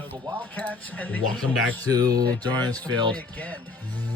So the Wildcats and the Welcome back Eagles to advance Durance to play Field. again.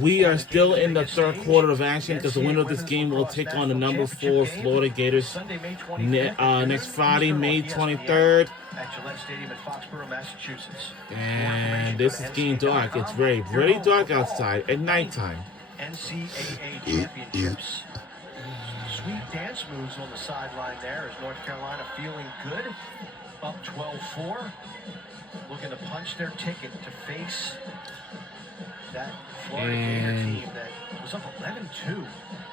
We On are the still Gator in the Vegas third stage, quarter of action the because the NCAA winner of this Women's game will Lacrosse take on the National number 4 Championship Florida game, Gators Sunday, May 25th at next noon Friday, Eastern May on ESPN 23rd. at Gillette Stadium in Foxborough, Massachusetts. More And information, this go is to getting dark. It's very, NCAA.com. very Your dark home for outside all at nighttime. 90 NCAA championships. Sweet dance moves on the sideline there as North Carolina feeling good. Up 12-4. Looking to punch their ticket to face that Florida Gator team that was up 11-2.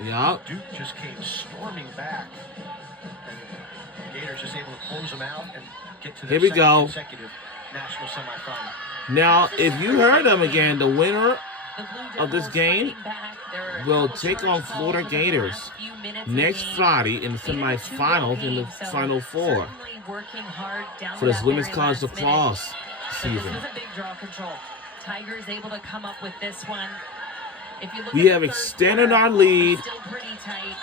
Yup. Duke just came storming back. And the Gators just able to close them out and get to their Here we second go. consecutive national semifinal. Now, if you heard them again, the winner of this game will take on Florida Gators next Friday in the semifinals in the Final Four for this women's college lacrosse season. This was a big draw control. Tigers able to come up with this one. If you look We at have the third extended quarter, our lead still pretty tight.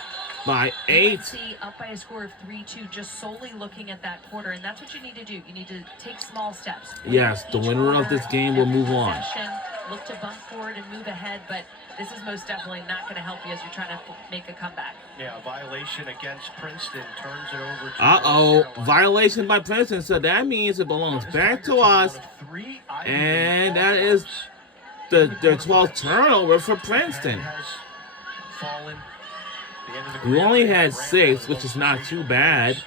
by 8. See up by a score of 3-2, just solely looking at that quarter, and that's what you need to do. You need to take small steps. Yes, the winner of this game will move on. Possession, look to bump forward and move ahead, but this is most definitely not going to help you as you're trying to make a comeback. Yeah, a violation against Princeton turns it over to Uh-oh, North Carolina. violation by Princeton, so that means it belongs back to us, and that is their 12th turnover for Princeton. We only had 6, which is not too bad,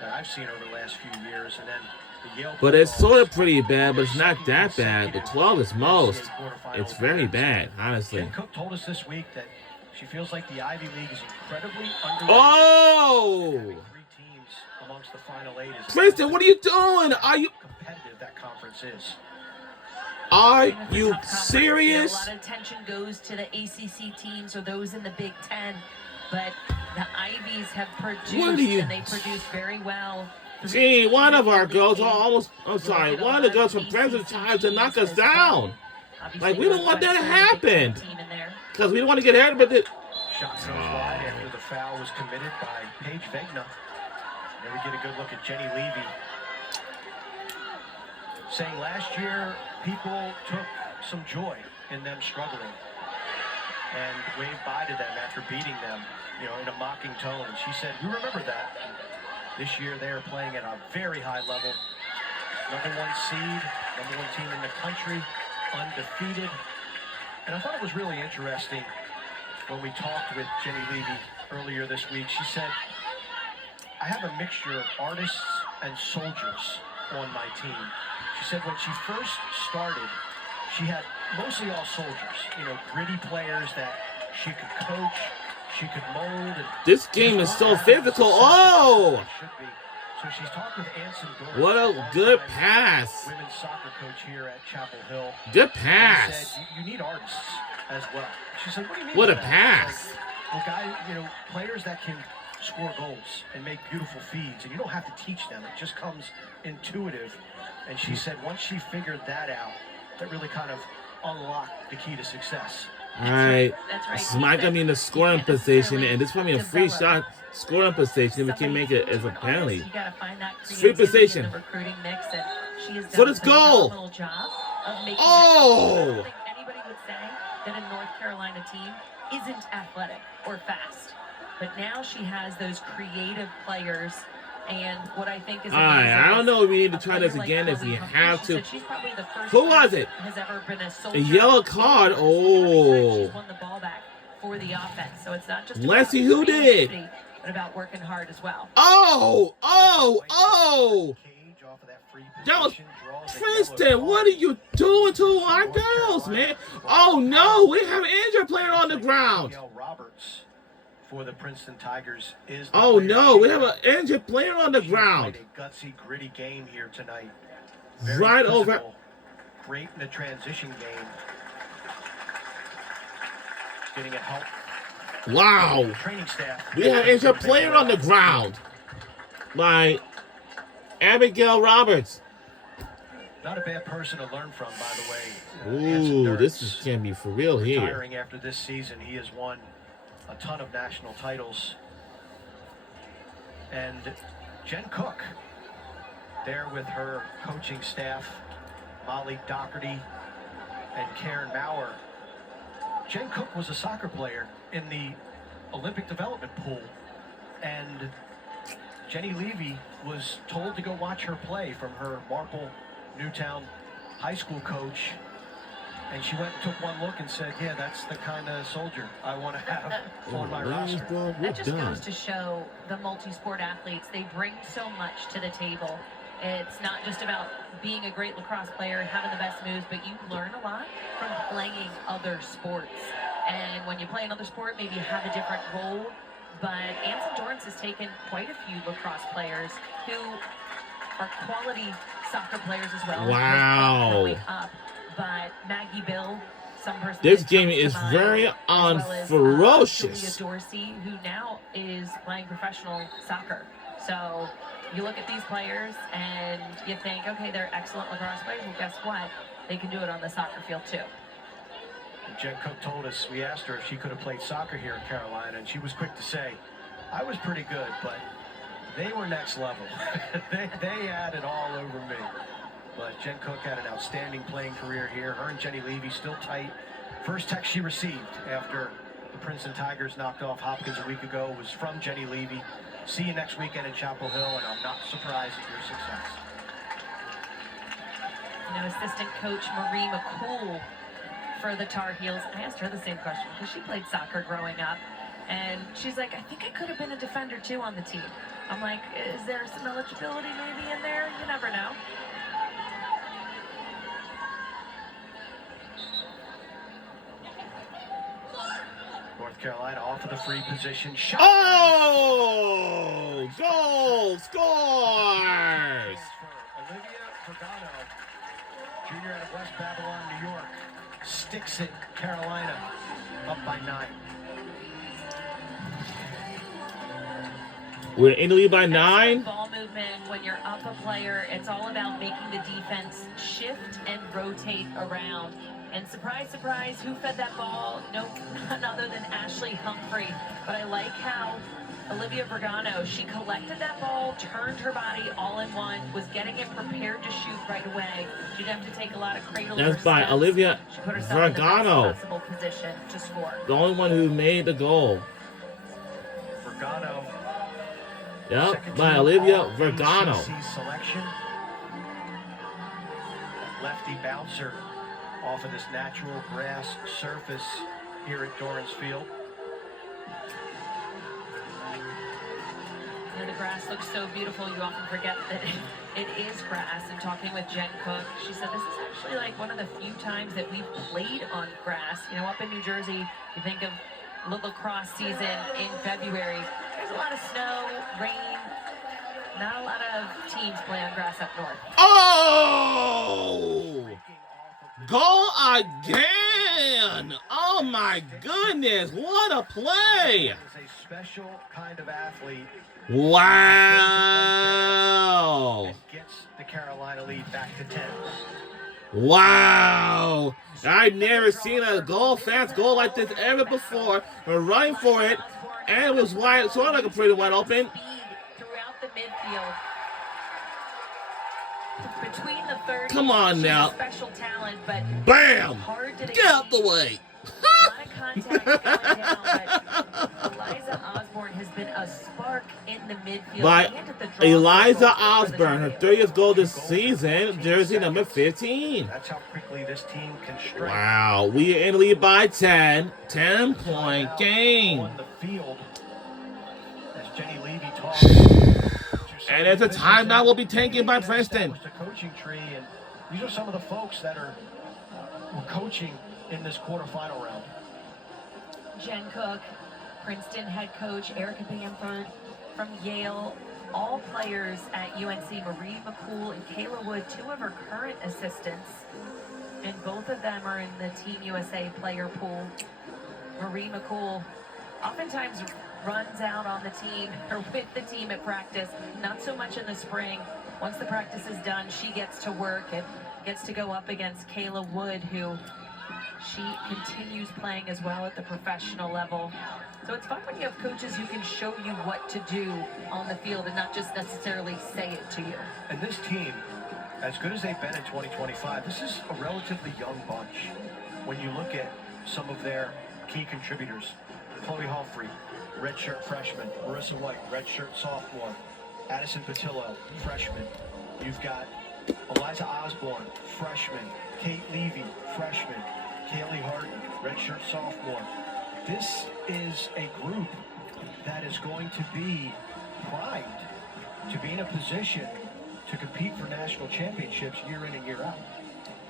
that I've seen over the last few years, and then the Yale but it's Bulldogs sort of pretty bad, but it's not that bad. The 12 is most. It's very bad, honestly. Jen Cook told us this week that she feels like the Ivy League is incredibly underrated. Oh! Having 3 teams amongst the final 8 is Princeton, what are you doing? competitive that conference is. Are It's a you tough conference. serious? A lot of attention goes to the ACC teams or those in the Big Ten, but the Ivies have produced, What are you- and they produce very well. Gee, one of our girls one of the girls from Princeton tried to knock us down. Like, we don't want that to happen. Because we don't want to get hurt, but Shot goes wide after the foul was committed by Paige Vegna. There we get a good look at Jenny Levy. Saying last year, people took some joy in them struggling and waved by to them after beating them, in a mocking tone. And she said, we remember that. And this year, they are playing at a very high level. Number 1 seed, number 1 team in the country, undefeated. And I thought it was really interesting when we talked with Jenny Levy earlier this week. She said, I have a mixture of artists and soldiers on my team. She said when she first started, she had mostly all soldiers, gritty players that she could coach, she could mold. And this game is so physical. Oh! Should be. So she's talked with Anson Dorff, What a good pass. women's soccer coach here at Chapel Hill. Good And pass. said, you need artists as well. She said, what do you mean What by a that?" pass. Like, well, guys, players that can score goals and make beautiful feeds, and you don't have to teach them. It just comes intuitive. And she said once she figured that out, that really kind of unlocked the key to success. All right. That's right. This might gonna be in the scoring position, and this is probably a free shot scoring position if we can make it as a penalty. You gotta find that Free creativity position. in the recruiting mix, and she has So done let's a go. phenomenal job of making Oh! that. I don't think anybody would say that a North Carolina team isn't athletic or fast, but now she has those creative players. And what I think is All right, amazing I don't is know if we need to a try player this like again if Chloe we Humphrey, have she to. said she's probably the first Who was player it? has ever been a soldier. A yellow card. How many times she's Oh. won the ball back for the offense. So it's not just Let's see about who did. creativity, but about working hard as well. Oh! Cage off of that free That was position, draws a Princeton, yellow what card. are you doing to our girls, man? Oh no, we have an injured player on the ground. Abigail Roberts for the Princeton Tigers is the Oh player no, she we have got. an injured player on the She ground. played a gutsy, gritty game here tonight. Right over. physical, great in the transition game. Getting a help Wow. training staff. We have an injured player on the ground. By Abigail Roberts. Not a bad person to learn from, by the way. Ooh, this is can be for real here. Retiring after this season, he has won a ton of national titles. And Jen Cook, there with her coaching staff Molly Doherty and Karen Maurer. Jen Cook was a soccer player in the Olympic development pool, and Jenny Levy was told to go watch her play from her Marple Newtown high school coach, and she went and took one look and said, yeah, that's the kind of soldier I want to have on my roster. That just goes to show the multi-sport athletes, they bring so much to the table. It's not just about being a great lacrosse player, having the best moves, but you learn a lot from playing other sports. And when you play another sport, maybe you have a different role. But Anson Dorrance has taken quite a few lacrosse players who are quality soccer players as well. Wow. Growing up. But Maggie Bill, some person This game is very ferocious. Julia Dorsey, who now is playing professional soccer. So you look at these players and you think, okay, they're excellent lacrosse players. Well, guess what? They can do it on the soccer field too. Jen Cook told us, we asked her if she could have played soccer here in Carolina, and she was quick to say, I was pretty good, but they were next level. they had it all over me. But Jen Cook had an outstanding playing career here. Her and Jenny Levy still tight. First text she received after the Princeton Tigers knocked off Hopkins a week ago was from Jenny Levy. See you next weekend in Chapel Hill, and I'm not surprised at your success. You know, assistant coach Marie McCool for the Tar Heels. I asked her the same question because she played soccer growing up. And she's like, I think I could have been a defender too on the team. I'm like, is there some eligibility maybe in there? You never know. North Carolina off of the free position. Shot. Oh! Goal! Scores! Olivia Vergano, junior out of West Babylon, New York, sticks it. Carolina up by 9. We're in the lead by 9. Ball movement, when you're up a player, it's all about making the defense shift and rotate around. And surprise, surprise, who fed that ball? Nope, none other than Ashley Humphrey. But I like how Olivia Vergano, she collected that ball, turned her body all in one, was getting it prepared to shoot right away. She didn't have to take a lot of cradle. That's by Olivia Vergano, possible position to score. the only one who made the goal. Vergano. Yep, by Olivia Vergano. Selection. Lefty bouncer off of this natural grass surface here at Dorrance Field. You know, the grass looks so beautiful, you often forget that it is grass. And talking with Jen Cook, she said this is actually like one of the few times that we've played on grass. You know, up in New Jersey, you think of lacrosse season in February. There's a lot of snow, rain. Not a lot of teams play on grass up north. Oh! Goal again! Oh my goodness, what a play! Is a special kind of athlete. Wow! And gets the Carolina lead back to 10. Wow! I've never seen a fast goal like this ever before. We're running for it, and it was wide, sort of like a pretty wide open. Throughout the midfield. Between the 30s, Come on now. Special talent, but Bam! hard to Get out the way! A lot of contact going down, but Eliza Osborne has been a spark in the midfield. By And at the draw Eliza circle for the Osborne, her Tigers. 30th goal this season, jersey number 15. That's how quickly this team can strike. Wow, we are in the lead by 10. 10-point game. On the field, as Jenny Levy talks. And there's a timeout will be taken by Princeton. The coaching tree, and these are some of the folks that were coaching in this quarterfinal round. Jen Cook, Princeton head coach, Erica Bamford from Yale, all players at UNC, Marie McCool and Kayla Wood, 2 of her current assistants, and both of them are in the Team USA player pool. Marie McCool oftentimes runs out on the team or with the team at practice, not so much in the spring. Once the practice is done, she gets to work and gets to go up against Kayla Wood, who she continues playing as well at the professional level. So it's fun when you have coaches who can show you what to do on the field and not just necessarily say it to you. And this team as good as they've been in 2025, this is a relatively young bunch. When you look at some of their key contributors, Chloe Humphrey, redshirt freshman, Marissa White, redshirt sophomore, Addison Patillo, freshman. You've got Eliza Osborne, freshman, Kate Levy, freshman, Kaylee Harden, redshirt sophomore. This is a group that is going to be primed to be in a position to compete for national championships year in and year out.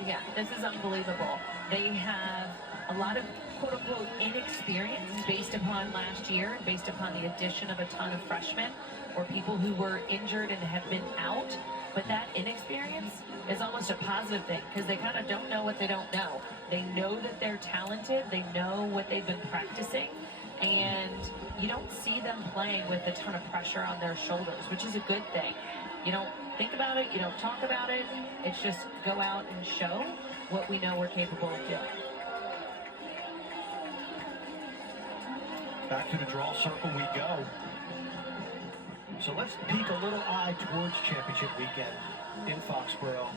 Yeah, this is unbelievable. They have a lot of quote-unquote inexperience based upon last year and based upon the addition of a ton of freshmen or people who were injured and have been out. But that inexperience is almost a positive thing because they kind of don't know what they don't know. They know that they're talented. They know what they've been practicing. And you don't see them playing with a ton of pressure on their shoulders, which is a good thing. You don't think about it. You don't talk about it. It's just go out and show what we know we're capable of doing. Back to the draw circle we go. So let's peek a little eye towards championship weekend in Foxborough.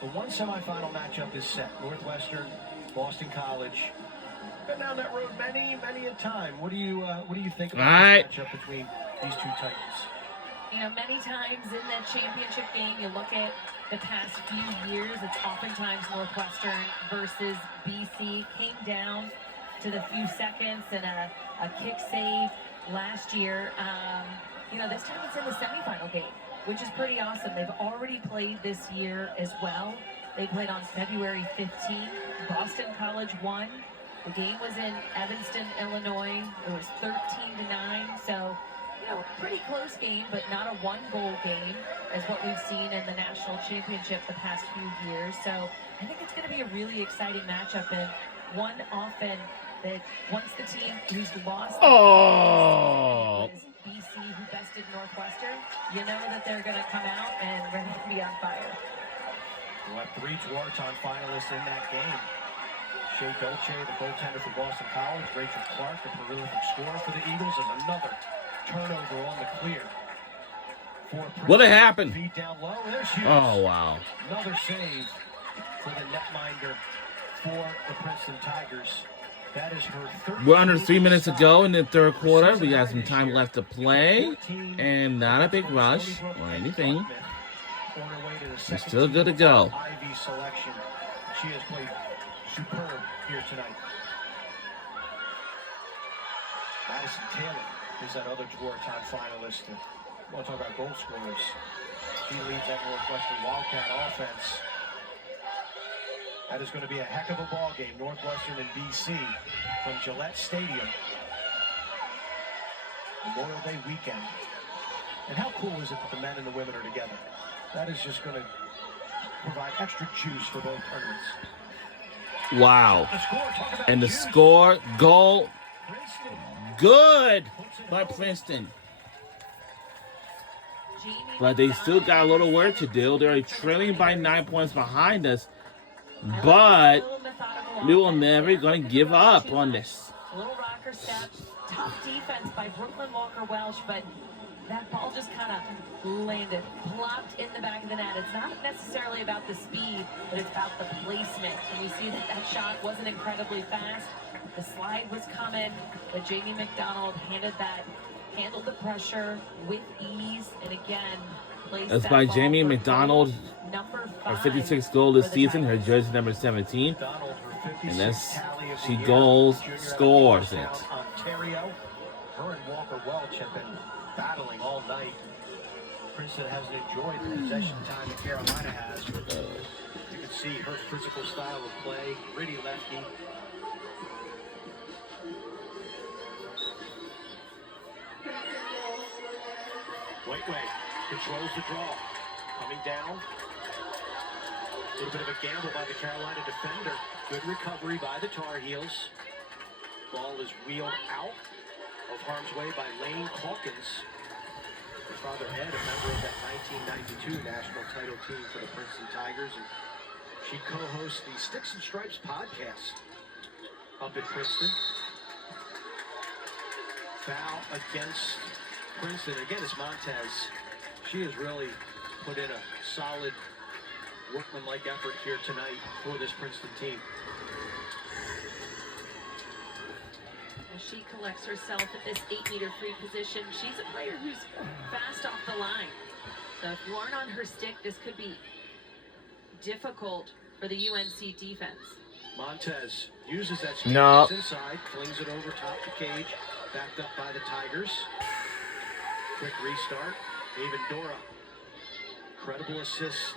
The one semifinal matchup is set. Northwestern, Boston College. Been down that road many a time. What do you think about this matchup between these two titans? You know, many times in the championship game, you look at the past few years, it's oftentimes Northwestern versus BC. Came down to the few seconds and a kick save last year. You know, this time it's in the semifinal game, which is pretty awesome. They've already played this year as well. They played on February 15th. Boston College won. The game was in Evanston, Illinois. It was 13-9. So, you know, pretty close game, but not a one-goal game as what we've seen in the national championship the past few years. So I think it's going to be a really exciting matchup, and one often that once the team who's lost is BC, who bested Northwestern, you know that they're going to come out and ready to be on fire. We'll have 3 Tewaaraton finalists in that game. Shea Dolce, the goaltender for Boston College, Rachel Clark, the prolific scorer for the Eagles, and another turnover on the clear. What happened? Feed down low, and there's Hughes. Oh, wow. Another save for the netminder for the Princeton Tigers. That is her third. We're under 3 minutes to go in the third quarter. We got some time left to play, and not a big rush or anything. We're still good to go. Ivy selection. She has played superb here tonight. Madison Taylor is that other Tewaaraton finalist. I want to talk about goal scorers. She leads that Northwestern Wildcat offense. That is going to be a heck of a ball game. Northwestern and BC from Gillette Stadium. Memorial Day weekend. And how cool is it that the men and the women are together? That is just going to provide extra juice for both tournaments. Wow. And the score, goal, good by Princeton. But they still got a little work to do. They're trailing by 9 points behind us. But we will never going to give up on this. Little rocker steps, tough defense by Brooklyn Walker Welsh, but that ball just kind of landed, plopped in the back of the net. It's not necessarily about the speed, but it's about the placement. And you see that that shot wasn't incredibly fast. The slide was coming, but Jamie McDonald handled the pressure with ease, and again, that's by Jamie McDonald, her 56th goal this season, her jersey number 17. And that's, she goals, scores it. Ontario, her and Walker Welch have been battling all night. Princeton hasn't enjoyed the possession time that Carolina has. You can see her physical style of play, gritty lefty. Wait. Controls the draw. Coming down. A little bit of a gamble by the Carolina defender. Good recovery by the Tar Heels. Ball is wheeled out of harm's way by Lane Calkins. Her father Ed, a member of that 1992 national title team for the Princeton Tigers. And she co-hosts the Sticks and Stripes podcast up in Princeton. Foul against Princeton. Again, it's Montez. She has really put in a solid workmanlike effort here tonight for this Princeton team. Well, she collects herself at this 8-meter free position. She's a player who's fast off the line. So if you aren't on her stick, this could be difficult for the UNC defense. Montez uses that speed No. inside, flings it over top the cage, backed up by the Tigers. Quick restart. David Dora, credible assist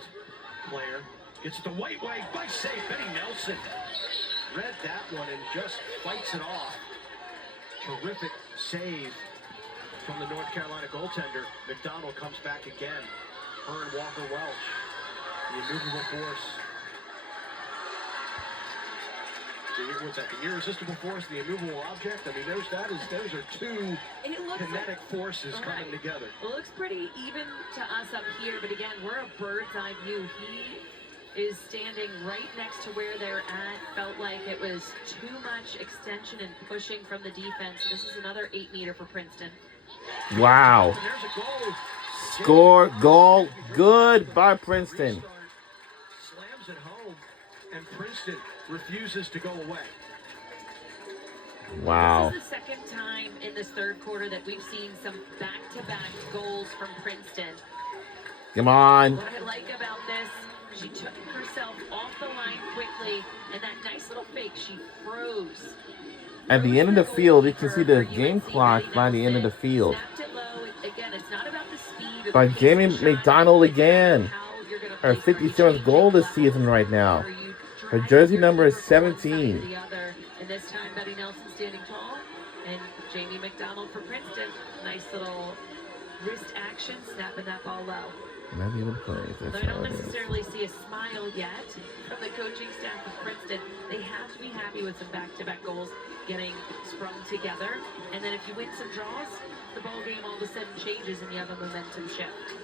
player, gets the white way by save. Benny Nelson read that one and just fights it off. Terrific save from the North Carolina goaltender. McDonald comes back again. Her and Walker Welch, the immovable force. What's that? The irresistible force, the immovable object. I mean, those are two kinetic forces coming together. It looks pretty even to us up here, but again, we're a bird's eye view. He is standing right next to where they're at. Felt like it was too much extension and pushing from the defense. This is another 8-meter for Princeton. Wow. And there's a goal. Score, goal, good by Princeton. Slams it home, and Princeton refuses to go away. Wow. This is the second time in this third quarter that we've seen some back-to-back goals from Princeton. Come on. What I like about this, she took herself off the line quickly, and that nice little fake, she froze. At the end of the field, you can see the game clock by the end of the field. Snapped it low. Again, it's not about the speed or By the pace Jamie of the shot, McDonald it's about again. how you're gonna Her play for each 57th goal this team. season right now. Are you Her driving jersey your number is team from one side to 17. the other? And this time, Betty Nelson standing tall, and Jamie McDonald for Princeton. Nice little wrist action, snapping that ball low. Might be able to play. Although That's I how don't it is. necessarily see a smile yet from the coaching staff of Princeton. They have to be happy with some back-to-back goals getting sprung together. And then if you win some draws, the ball game all of a sudden changes and you have a momentum shift.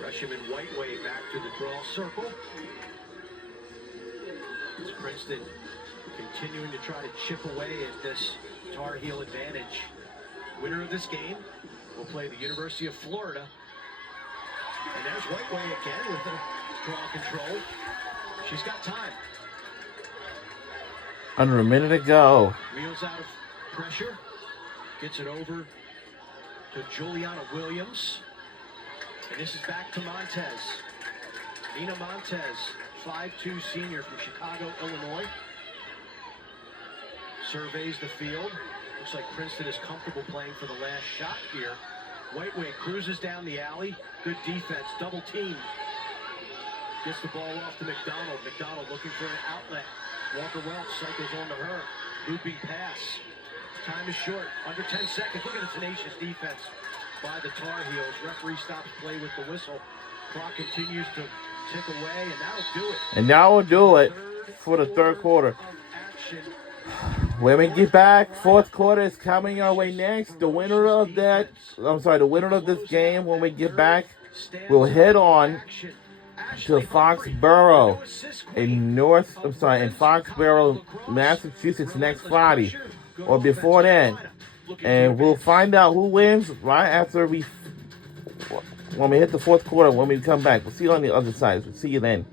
Gresham and Whiteway back to the draw circle. It's Princeton continuing to try to chip away at this Tar Heel advantage. Winner of this game will play the University of Florida. And there's Whiteway again with the draw control. She's got time. Under a minute to go. Wheels out of pressure. Gets it over to Juliana Williams. And this is back to Montez. Nina Montez, 5'2" senior from Chicago, Illinois. Surveys the field. Looks like Princeton is comfortable playing for the last shot here. Whiteway cruises down the alley. Good defense, double team. Gets the ball off to McDonald. McDonald looking for an outlet. Walker Welch cycles on to her. Looping pass. Time is short, under 10 seconds. Look at the tenacious defense by the Tar Heels. Referee stops play with the whistle. Clock continues to tick away, and that'll do it. And now we'll do it for the third quarter. Of action. When we get back, fourth quarter is coming our way next. The winner of this game, when we get back, we'll head on to Foxborough in Foxborough, Massachusetts next Friday, or before then. And we'll find out who wins right after when we hit the fourth quarter, when we come back. We'll see you on the other side. We'll see you then.